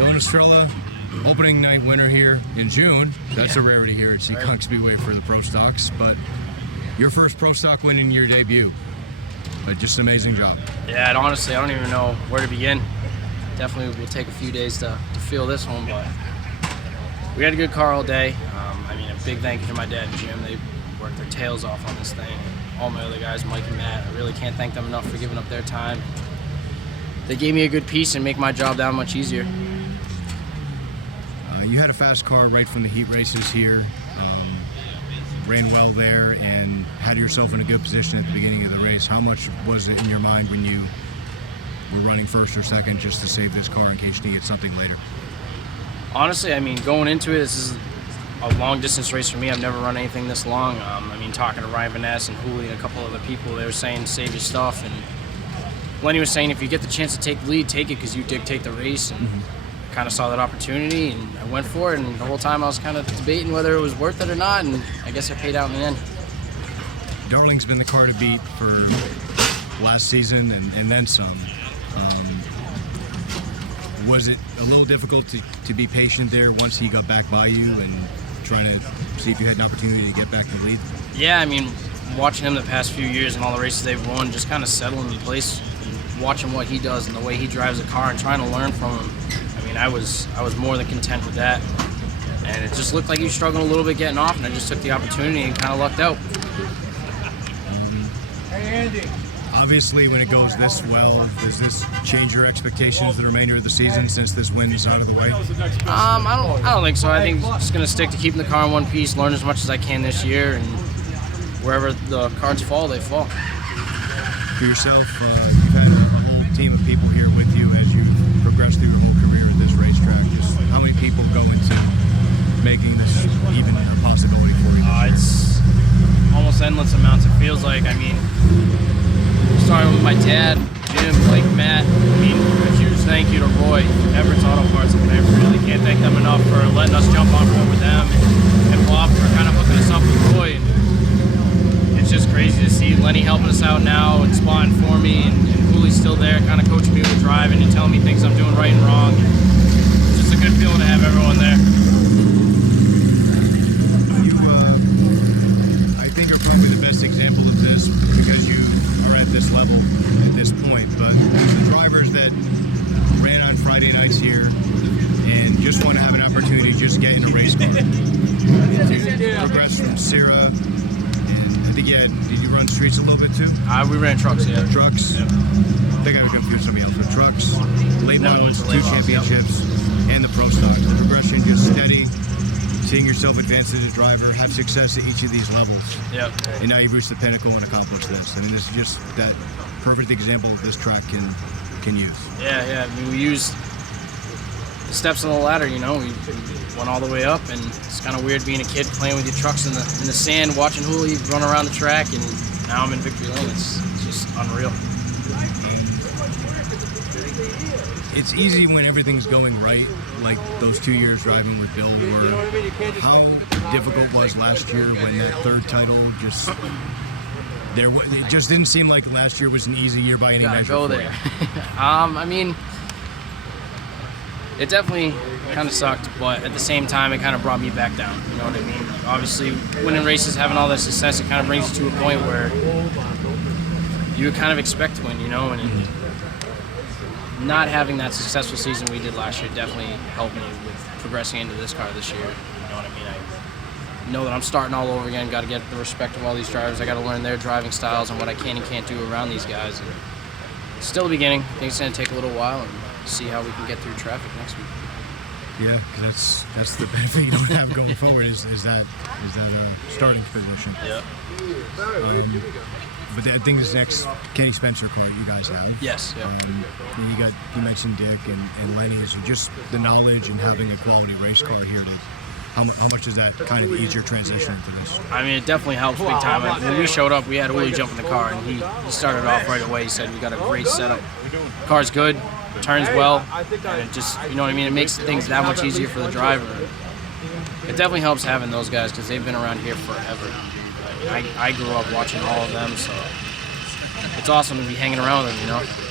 Bill Estrella, opening night winner here in June. That's a rarity here at Seekonk Speedway for the Pro Stocks, but your first Pro Stock win in your debut. But just an amazing job. Yeah, and honestly, I don't even know where to begin. Definitely will take a few days to feel this one, but we had a good car all day. I mean, a big thank you to my dad and Jim. They worked their tails off on this thing. All my other guys, Mike and Matt, I really can't thank them enough for giving up their time. They gave me a good piece and make my job that much easier. You had a fast car right from the heat races here, ran well there, and had yourself in a good position at the beginning of the race. How much was it in your mind when you were running first or second just to save this car in case you needed something later? Honestly, I mean, going into it, this is a long distance race for me. I've never run anything this long. I mean, talking to Ryan Vaness and Hooley and a couple other people, they were saying save your stuff, and Lenny was saying if you get the chance to take the lead, take it, because you dictate the race. And I kind of saw that opportunity and I went for it, and the whole time I was kind of debating whether it was worth it or not, and I guess I paid out in the end. Darling's been the car to beat for last season and then some. Was it a little difficult to be patient there once he got back by you and trying to see if you had an opportunity to get back to the lead? Yeah, I mean, watching him the past few years and all the races they've won, just kind of settling in place, and watching what he does and the way he drives a car and trying to learn from him. I mean, I was more than content with that, and it just looked like he was struggling a little bit getting off, and I just took the opportunity and kind of lucked out. Hey, Andy. Obviously, when it goes this well, does this change your expectations the remainder of the season since this win is out of the way? I don't think so. I think I'm just going to stick to keeping the car in one piece, learn as much as I can this year, and wherever the cards fall, they fall. For yourself, you've had a whole team of people here with you as you progress through your whole career at this racetrack. Just how many people go into making this even a possibility for you? It's almost endless amounts, it feels like. I mean, starting with my dad, Jim, Mike, Matt. I mean, a huge thank you to Roy, Everett's Auto Parts. I mean, I really can't thank them enough for letting us jump on board with them, and Bob for kind of hooking us up with Roy. And it's just crazy to see Lenny helping us out now and spotting for me, and Hooley's still there, kind of coaching me with driving and telling me things I'm doing right and wrong. It's just a good feeling to have everyone there. You, I think, are probably the best example of this because you at this level at this point, but the drivers that ran on Friday nights here and just want to have an opportunity to just get in a race car to progress from Sierra, and I think did you run streets a little bit too? We ran trucks, yeah. Trucks? Yeah. I think I would confuse somebody else with trucks, late models, 2 championships, and the Pro Stock. The progression just steady, seeing yourself advance as a driver, have success at each of these levels. Yep. And now you've reached the pinnacle and accomplished this. I mean, this is just that perfect example that this track can use. Yeah. I mean, we used the steps on the ladder, you know. We went all the way up, and it's kind of weird being a kid playing with your trucks in the sand, watching Hooley run around the track, and now I'm in victory lane. It's just unreal. It's easy when everything's going right, like those 2 years driving with Bill were. How difficult was last year when that third title just it just didn't seem like last year was an easy year by any measure. Go there. I mean, it definitely kind of sucked, but at the same time, it kind of brought me back down. You know what I mean? Like, obviously, winning races, having all that success, it kind of brings you to a point where you kind of expect to win, you know, and not having that successful season we did last year definitely helped me with progressing into this car this year. You know what I mean? I know that I'm starting all over again. Got to get the respect of all these drivers. I got to learn their driving styles and what I can and can't do around these guys. And it's still the beginning. I think it's going to take a little while, and see how we can get through traffic next week. Yeah, because that's the benefit you don't have going forward is that starting position. Yeah. But I think this next Kenny Spencer car you guys have. Yes. Yeah. You mentioned Dick and Lenny. Is just the knowledge and having a quality race car here. How much does that kind of ease your transition into this? I mean, it definitely helps big time. When we showed up, we had Hooley jump in the car, and he started off right away. He said, "We got a great setup. The car's good, turns well, and it just, you know what I mean? It makes things that much easier for the driver." It definitely helps having those guys because they've been around here forever. I grew up watching all of them, so it's awesome to be hanging around with them, you know?